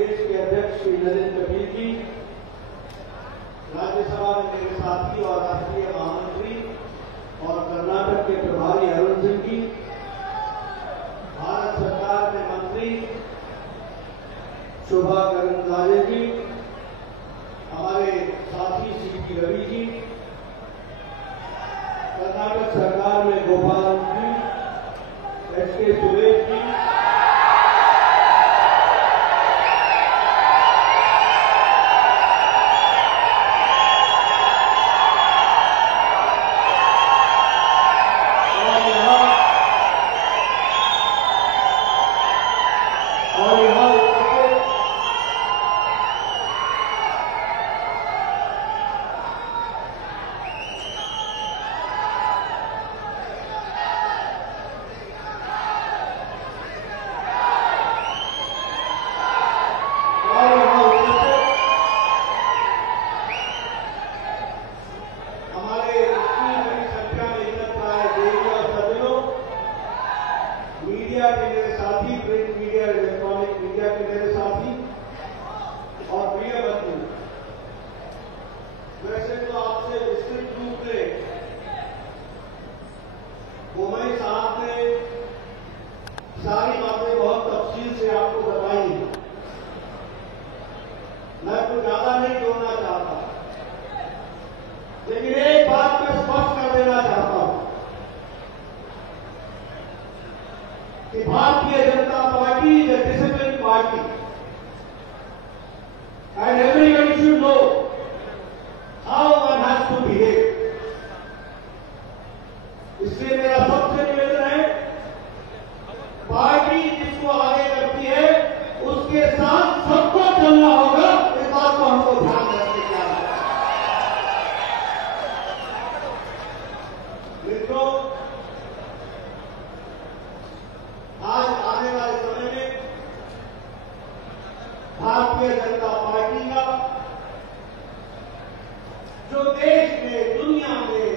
देश के अध्यक्ष श्री नरेंद्र कबीर जी, राज्यसभा में मेरे साथी और राष्ट्रीय महामंत्री और कर्नाटक के प्रभारी अरुण सिंह जी, भारत सरकार में मंत्री शोभा करंदलाजे जी, हमारे साथी सीपी रवि जी, कर्नाटक सरकार में गोपाल जी, एस.के. सुरेश जी, और यहाँ हमारे इतनी बड़ी संख्या में इज्जत पाए देवी और सज्जनों, मीडिया के मेरे साथी, प्रिंट मीडिया, इलेक्ट्रॉनिक मीडिया के मेरे साथी और प्रिय बंधु, वैसे तो आपसे विस्तृत रूप में गोमई साहब ने सारी बातें बहुत तफसील से आपको बताई। मैं कुछ ज्यादा नहीं जोड़ना चाहता, लेकिन एक बात मैं स्पष्ट कर देना चाहता हूं कि Bharatiya Janata Party is a discipline party and everybody should know how one has to behave. इसलिए मेरा सबसे निवेदन है, पार्टी जिसको आगे करती है उसके साथ सबको चलना होगा। इस बात को हमको ध्यान रखने की आवश्यकता है। मित्रों, आज आने वाले समय में भारतीय जनता पार्टी का जो देश में, दुनिया में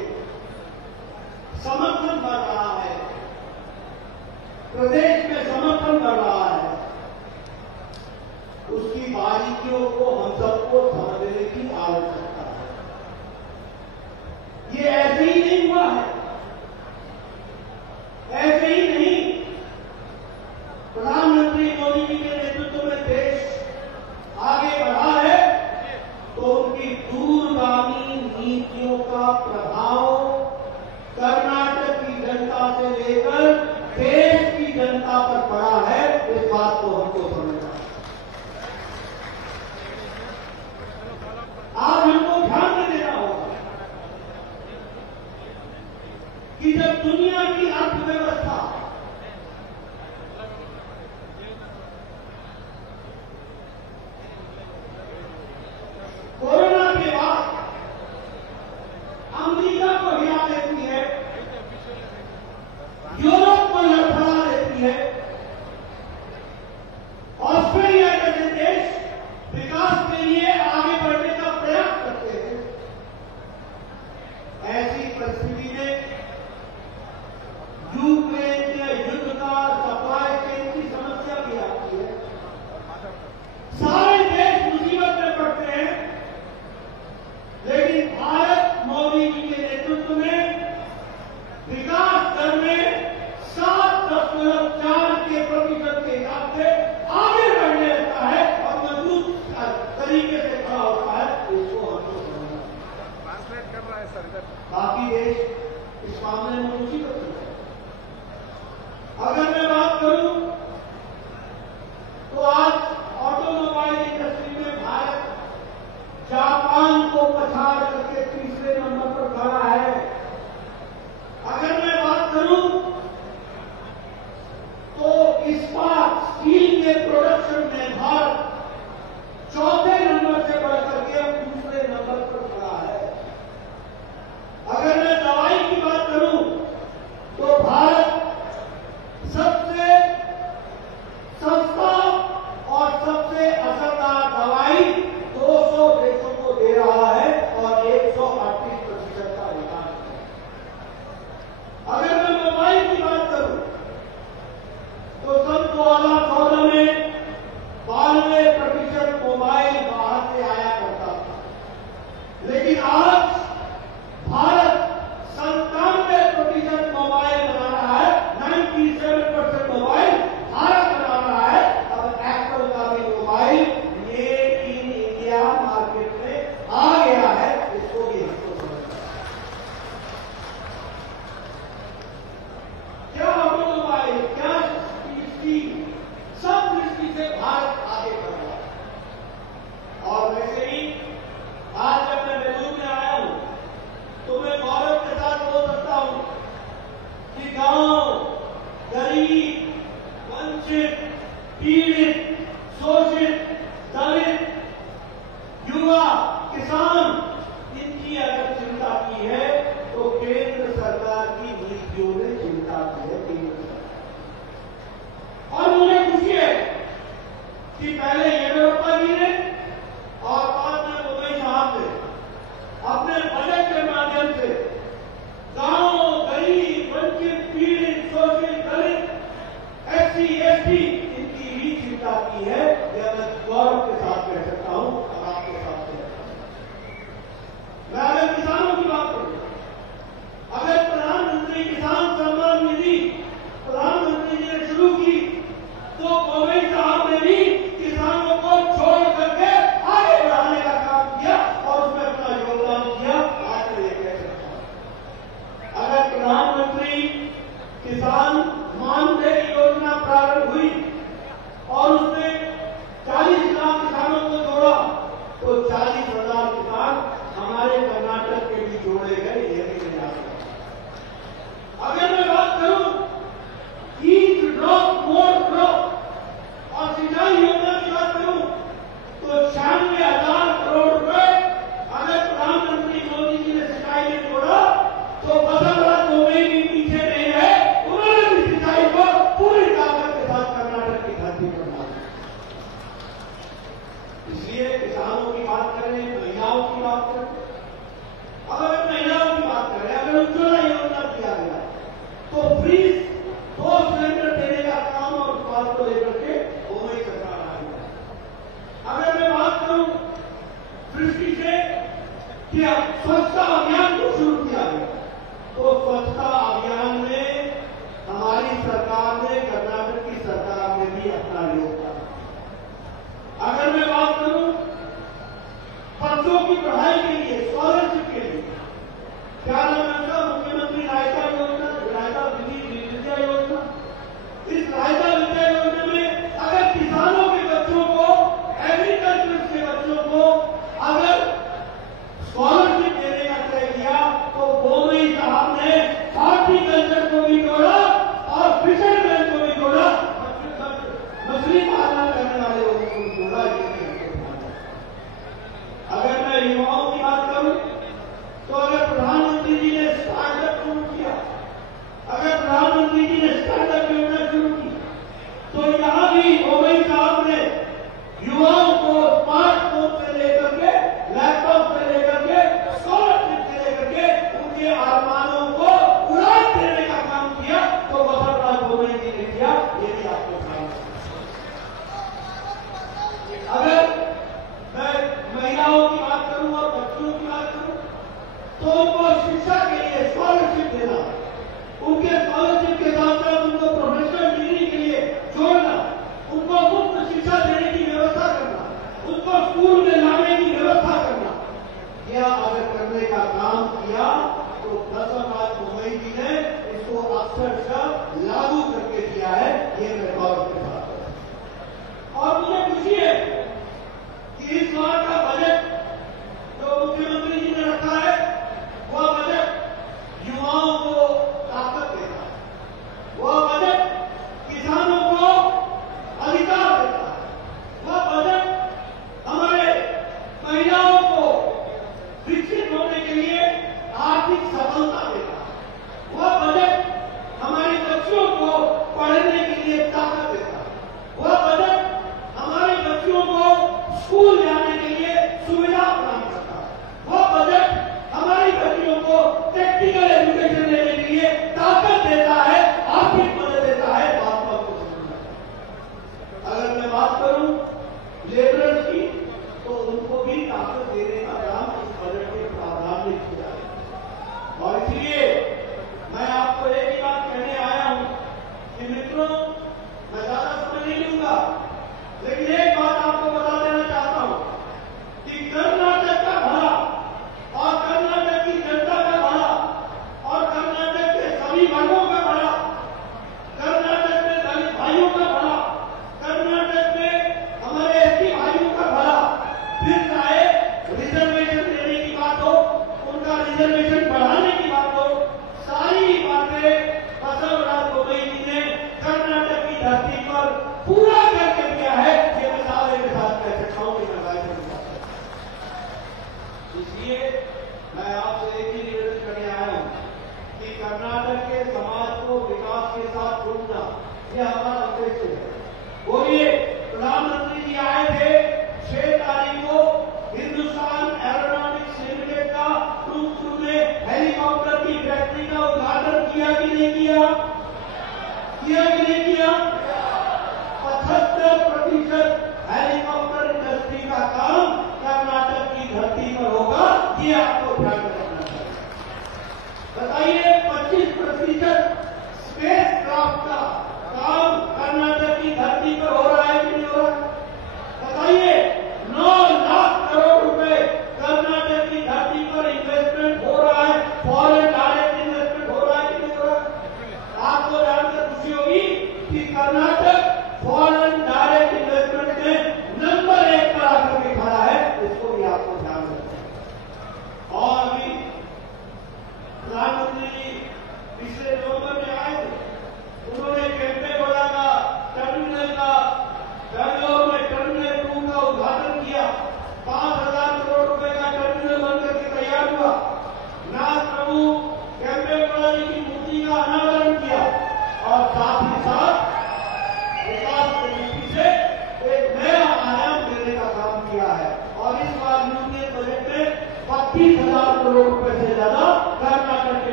समर्थन बढ़ रहा है, प्रदेश में समर्थन बढ़ रहा है, उसकी बारीकियों को हम सबको समझने की आवश्यकता है। ये ऐसे ही नहीं हुआ है, ऐसे ही नहीं। प्रधानमंत्री मोदी जी के नेतृत्व में देश आगे बढ़ा है तो उनकी दूरगामी नीतियों का प्रभाव कर्नाटक की जनता से लेकर देश की जनता पर पड़ा है। इस बात को हमको समझना है। आज हमको ध्यान में देना होगा किसान, इनकी अगर चिंता की है तो केंद्र सरकार की नीतियों ने चिंता की है केंद्र सरकार। और मुझे खुशी है कि पहले येदियुरप्पा जी ने और बाद में मोदी साहब ने अपने बजट के माध्यम से गांव, गरीब, वंचित, पीड़ित, शोषित, दलित, SC, ST इनकी भी चिंता की है। यह मैं गौरव के साथ कह सकता हूं और आपके साथ कह सकता हूं। मैं अगर किसानों की बात करूं, अगर प्रधानमंत्री किसान सम्मान निधि प्रधानमंत्री जी ने शुरू की तो मोदी साहब ने भी किसानों को छोड़ करके आगे बढ़ाने का काम किया और उसमें अपना योगदान दिया। आज मैं ये कह सकता हूं, अगर प्रधानमंत्री किसान मानधन योजना प्रारंभ हुई और उसने 40 लाख किसानों को जोड़ा तो 40,000 किसान हमारे कर्नाटक के भी जोड़े गए। ये भी याद रखना। अगर मैं बात करूं ईच ड्रॉप मोर क्रॉप और सिंचाई योजना की बात करूं तो 96,000 करोड़ रुपए अगर प्रधानमंत्री मोदी जी ने सिंचाई में जोड़ा तो बसवराज बोम्मई भी पीछे नहीं है। उन्होंने भी सिंचाई को पूरी ताकत के साथ कर्नाटक की धरती पर डाला। इसलिए किसानों की बात करें, महिलाओं की बात करें, अगर महिलाओं की बात करें, अगर उज्ज्वला योजना किया गया तो फ्री 2 सिलेंडर देने का काम और उस बात को लेकर के बोम्मई सरकार आई है। अगर मैं बात करूं दृष्टि से कि स्वच्छता अभियान को शुरू किया गया तो स्वच्छता अभियान में हमारी सरकार ने, कर्नाटक की सरकार ने भी अपना योगदान। अगर मैं बात करूं बच्चों की पढ़ाई के लिए, स्कॉलरशिप के लिए, क्या नाम है उसका, मुख्यमंत्री रायता योजना, रायता विद्या योजना। इस रायता विद्या योजना में अगर किसानों के बच्चों को, एग्रीकल्चर के बच्चों को अगर स्कॉलरशिप देने का तय किया तो बोम्मई साहब ने हॉर्टिकल्चर को भी जोड़ा और फिशरमैन को भी जोड़ा, मछली पालन करने वाले लोगों को भी जोड़ा। अगर मैं युवाओं की बात करूं तो अगर प्रधानमंत्री जी ने स्टार्टअप शुरू किया, अगर प्रधानमंत्री जी ने स्टार्टअप योजना शुरू की तो यहां भी बोम्मई साहब ने युवाओं को स्मार्टफोन से लेकर के, लैपटॉप से लेकर के, स्कॉलरशिप से लेकर के उनके अरमानों को उड़ान देने का काम किया। तो बसवराज बोम्मई जी ने किया, ये भी आपको काम। अगर मैं महिलाओं की बात करूं और बच्चों की बात करूं तो उनको शिक्षा के लिए स्कॉलरशिप देना, उनके स्कॉलरशिप के साथ साथ उनको प्रोफेशनल डिग्री के लिए जोड़ना, उनको मुफ्त शिक्षा देने की व्यवस्था करना, उनको स्कूल में लाने की व्यवस्था करना, यह अगर करने का काम किया तो बसवराज बोम्मई जी ने इसको अक्षरशः लागू करके दिया है। ये मैं गौरव के साथ और मुझे खुशी है कि इस बार का बजट जो मुख्यमंत्री जी ने रखा है वह बजट युवाओं को ताकत देता है, वह बजट किसानों को अधिकार देता है, वह बजट हमारे महिलाओं को विकसित होने के लिए आर्थिक सफलता देता है, वह बजट हमारी बच्चियों को पढ़ने के लिए ताकत देता है, वह बजट हमारे बच्चियों को स्कूल जाने के लिए सुविधा प्रदान करता है, वह बजट हमारी बच्चियों को टेक्निकल एजुकेशन देने के लिए ताकत देता है, आर्थिक मदद देता है। बात को समझना। अगर मैं बात करूं लेबरर्स की तो उनको भी ताकत देने का काम इस बजट में प्रावधान में किया है। और इसलिए मैं आपको एक ही बात कहने आया हूं कि मित्रों, मैं ज्यादा समय नहीं लूंगा, लेकिन एक बात आपको बता देना चाहता हूं कि कर्नाटक का भला और कर्नाटक की जनता का भला और कर्नाटक के सभी वर्गों का भला, कर्नाटक में दलित भाइयों का भला, कर्नाटक में हमारे ST भाइयों का भला, फिर चाहे रिजर्वेशन देने की बात हो, उनका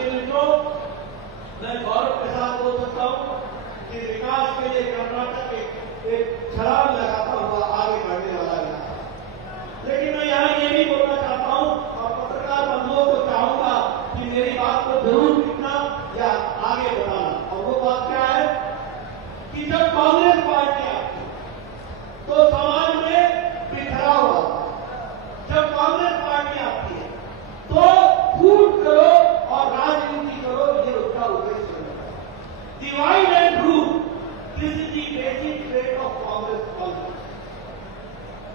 इसके मित्रों, मैं गौरव के साथ बोल सकता हूं कि विकास के लिए कर्नाटक एक छलांग लगाता हुआ आगे बढ़ने वाला इलाका। लेकिन मैं यहाँ ये भी बोलना चाहता हूं और पत्रकार बंधुओं को चाहूंगा कि मेरी बात को जरूर लिखना या आगे बताना। और वो बात क्या है कि जब कांग्रेस पार्टी आती तो समाज में बिखराव हुआ। जब कांग्रेस पार्टी आती है तो फूट करो और राजनीति करो, ये उसका उद्देश्य है। Divide and rule, this is the basic trait of Congress party.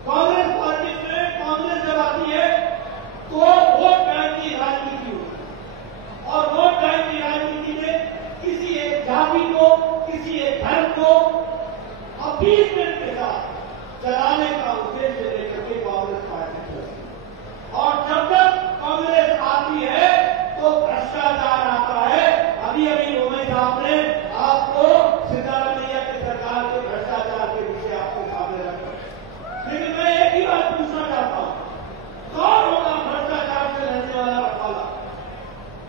Congress party में कांग्रेस जब आती है तो वोट बैंक की राजनीति होती है और वोट बैंक की राजनीति में किसी एक जाति को, किसी एक धर्म को अपीसमेंट के साथ चलाने का उद्देश्य लेकर के कांग्रेस पार्टी चलती है। और जब तक कांग्रेस आती है तो भ्रष्टाचार आता है। अभी अभी मोदी साहब ने आपको सिद्धारमैया की सरकार के भ्रष्टाचार के विषय आपके सामने रखा। लेकिन मैं एक ही बात पूछना चाहता हूं, कौन होगा भ्रष्टाचार से लड़ने वाला रखवाला?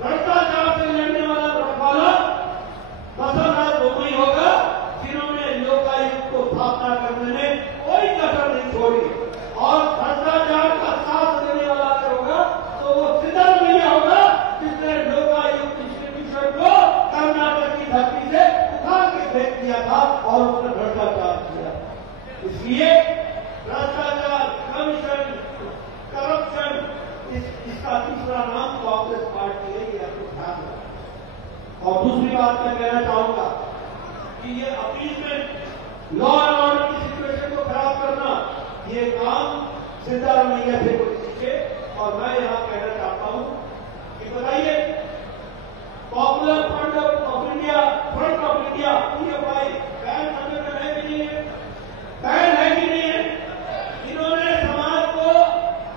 भ्रष्टाचार से लड़ने वाला रखवाला बसवराज बोम्मई होगा, जिन्होंने लोकायुक्त को स्थापना करने में कोई कसर नहीं छोड़ी। और भ्रष्टाचार का साथ देने वाला अगर होगा तो वो सिद्धारमैया होगा, जिसने लोकायुक्त इंस्टीट्यूशन को कर्नाटक की धरती से उठा के फेंक दिया था और उसने भ्रष्टाचार किया। इसलिए भ्रष्टाचार, कमीशन, करप्शन, इसका तीसरा नाम कांग्रेस पार्टी है, ये आपको ध्यान रखना। और दूसरी बात मैं कहना चाहूंगा कि ये अपीसमेंट, लॉ एंड ऑर्डर की सिचुएशन को खराब करना, ये काम सिद्धारमैया से कोई सीखे। और मैं यहां कहना चाहता हूं कि बताइए, popular front of India, PFI ban संगठन है कि नहीं है? बैन है कि नहीं है? इन्होंने समाज को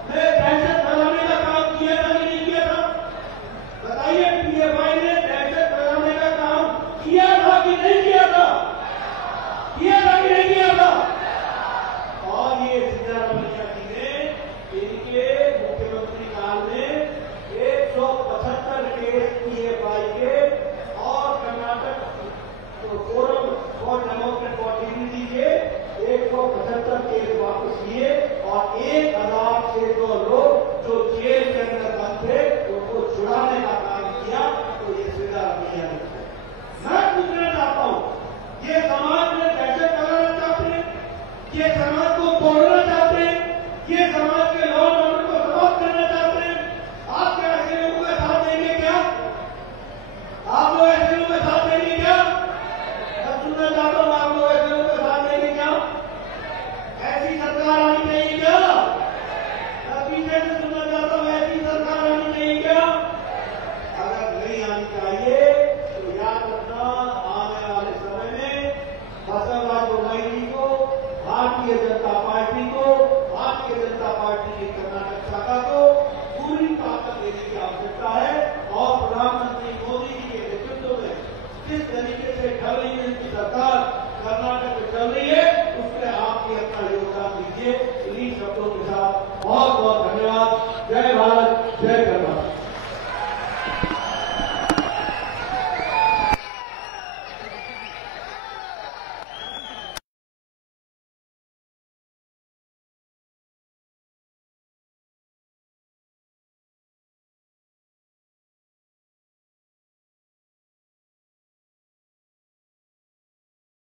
दहशत फैलाने का काम किया था कि नहीं किया था? बताइए, PFI ने दहशत फैलाने का काम किया था कि नहीं किया था? किया था कि नहीं किया था? और ये सिद्धारमैया जी ने इनके मुख्यमंत्री काल में 175 केस PFI के और Karnataka forum for democratic dignity के 175 केस वापस लिए और 1600 लोग जो जेल के अंदर बंद थे उनको छुड़ाने का काम किया। तो ये सिद्धारमैया ने। मैं पूछना चाहता हूं, ये समाज में दहशत फैलाना चाहते हैं, ये समाज को तोड़ना चाहते हैं, ये समाज के लॉ एंड ऑर्डर को समाप्त करना चाहते हैं। आप क्या ऐसे लोगों का साथ देंगे क्या? आप लोग ऐसे लोगों का साथ देंगे क्या? मैं सुनना चाहता हूं, आप लोग ऐसे लोगों का साथ देंगे क्या? ऐसी सरकार आनी चाहिए क्या? मैं पीछे से सुनना चाहता हूं, ऐसी सरकार आनी चाहिए क्या? अगर नहीं आनी चाहिए तो याद रखना, आने वाले समय में बसवराज बोम्मई जी को, भारतीय जनता पार्टी को, भारतीय जनता पार्टी की कर्नाटक शाखा को पूरी ताकत देने की आवश्यकता है। और प्रधानमंत्री मोदी जी के नेतृत्व में जिस तरीके से चल रही है इनकी सरकार, कर्नाटक में चल रही है, उसमें आप भी अपना योगदान दीजिए। इन्हीं शब्दों के साथ बहुत बहुत धन्यवाद। जय भारत, जय कर्नाटक।